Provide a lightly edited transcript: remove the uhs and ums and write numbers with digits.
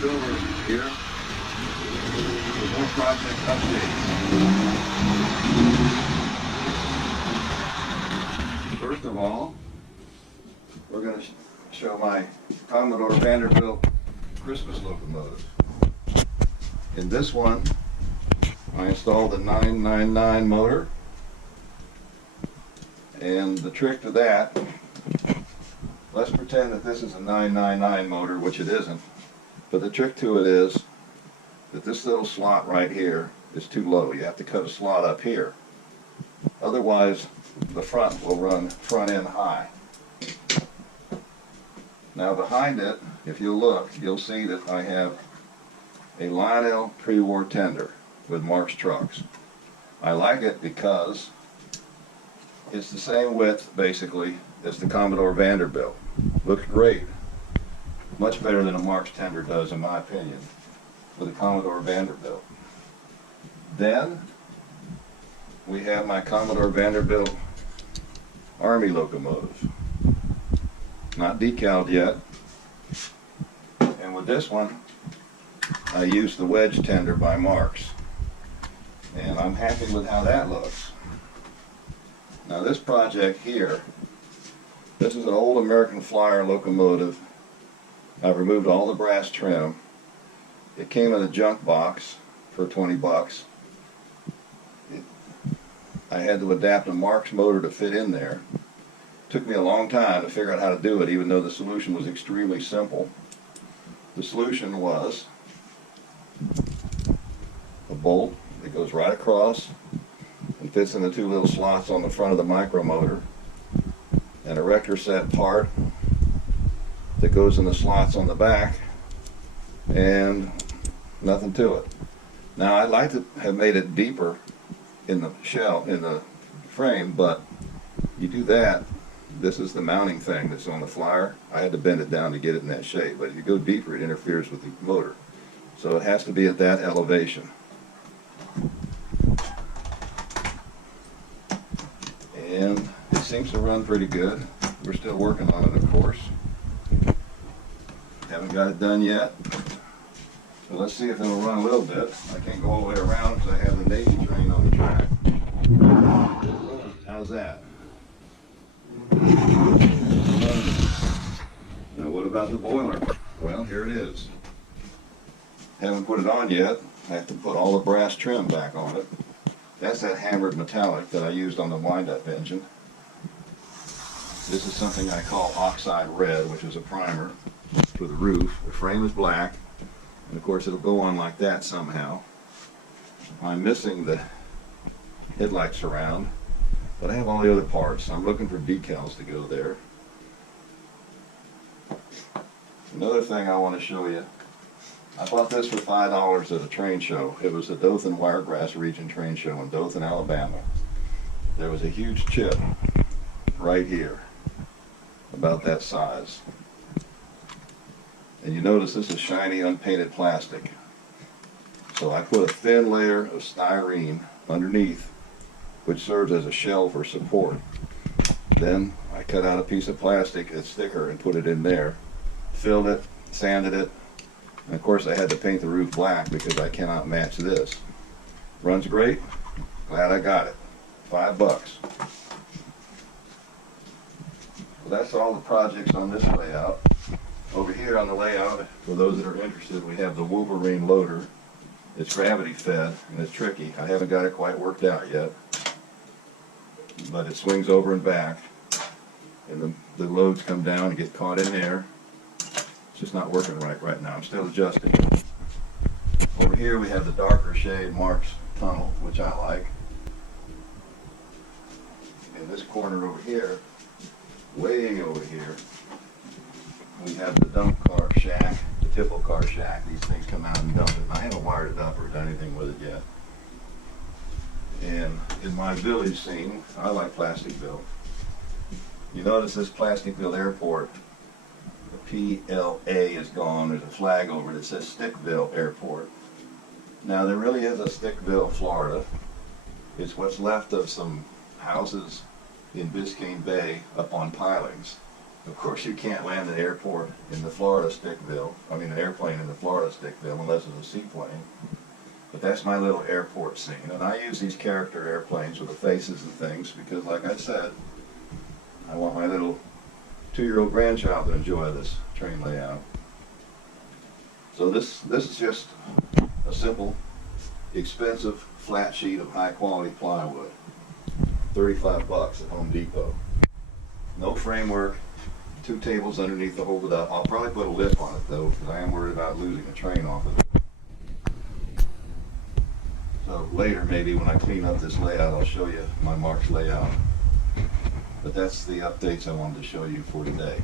Silver here with more project updates. First of all, we're going to show my Commodore Vanderbilt Christmas locomotive. In this one, I installed a 999 motor, and the trick to that, let's pretend that this is a 999 motor, which it isn't, but the trick to it is that this little slot right here is too low. You have to cut a slot up here. Otherwise, the front will run front end high. Now behind it, if you look, you'll see that I have a Lionel pre-war tender with Marx trucks. I like it because it's the same width, basically, as the Commodore Vanderbilt. Looks great. Much better than a Marx tender does, in my opinion, for the Commodore Vanderbilt. Then, we have my Commodore Vanderbilt Army locomotive. Not decaled yet. And with this one, I used the wedge tender by Marx. And I'm happy with how that looks. Now this project here, this is an old American Flyer locomotive. I've removed all the brass trim. It came in a junk box for 20 bucks. I had to adapt a Marx motor to fit in there. It took me a long time to figure out how to do it, even though the solution was extremely simple. The solution was a bolt that goes right across and fits in the two little slots on the front of the micromotor, and a rector set part that goes in the slots on the back, and nothing to it. Now I'd like to have made it deeper in the shell, in the frame, but you do that, this is the mounting thing that's on the Flyer. I had to bend it down to get it in that shape, but if you go deeper it interferes with the motor. So it has to be at that elevation. And it seems to run pretty good. We're still working on it, of course. Haven't got it done yet. So let's see if it'll run a little bit. I can't go all the way around because I have the Navy train on the track. How's that? Now what about the boiler? Well, here it is. Haven't put it on yet. I have to put all the brass trim back on it. That's that hammered metallic that I used on the wind-up engine. This is something I call oxide red, which is a primer for the roof. The frame is black, and of course it'll go on like that somehow. I'm missing the headlight surround, but I have all the other parts. I'm looking for decals to go there. Another thing I want to show you, I bought this for $5 at a train show. It was the Dothan Wiregrass Region train show in Dothan, Alabama. There was a huge chip right here, about that size. And you notice this is shiny, unpainted plastic. So I put a thin layer of styrene underneath, which serves as a shell for support. Then I cut out a piece of plastic that's thicker and put it in there, filled it, sanded it, and of course I had to paint the roof black because I cannot match this. Runs great. Glad I got it. $5. Well, that's all the projects on this layout. Over here on the layout, for those that are interested, we have the Wolverine loader. It's gravity fed and it's tricky. I haven't got it quite worked out yet, but it swings over and back, and the loads come down and get caught in there. It's just not working right now. I'm still adjusting. Over here we have the darker shade Marx tunnel, which I like. In this corner over here, way over here, we have the dump car shack, the tipple car shack. These things come out and dump it. I haven't wired it up or done anything with it yet. And in my village scene, I like Plasticville. You notice this Plasticville Airport, the PLA is gone. There's a flag over it that says Stickville Airport. Now there really is a Stickville, Florida. It's what's left of some houses in Biscayne Bay up on pilings. Of course, you can't land an airport in the Florida Stickville, an airplane in the Florida Stickville unless it's a seaplane. But that's my little airport scene. And I use these character airplanes with the faces and things because, like I said, I want my little 2-year-old grandchild to enjoy this train layout. So this is just a simple, expensive flat sheet of high quality plywood. 35 bucks at Home Depot. No framework, 2 tables underneath to hold it up. I'll probably put a lip on it though, because I am worried about losing a train off of it. So later, maybe when I clean up this layout, I'll show you my Marks layout. But that's the updates I wanted to show you for today.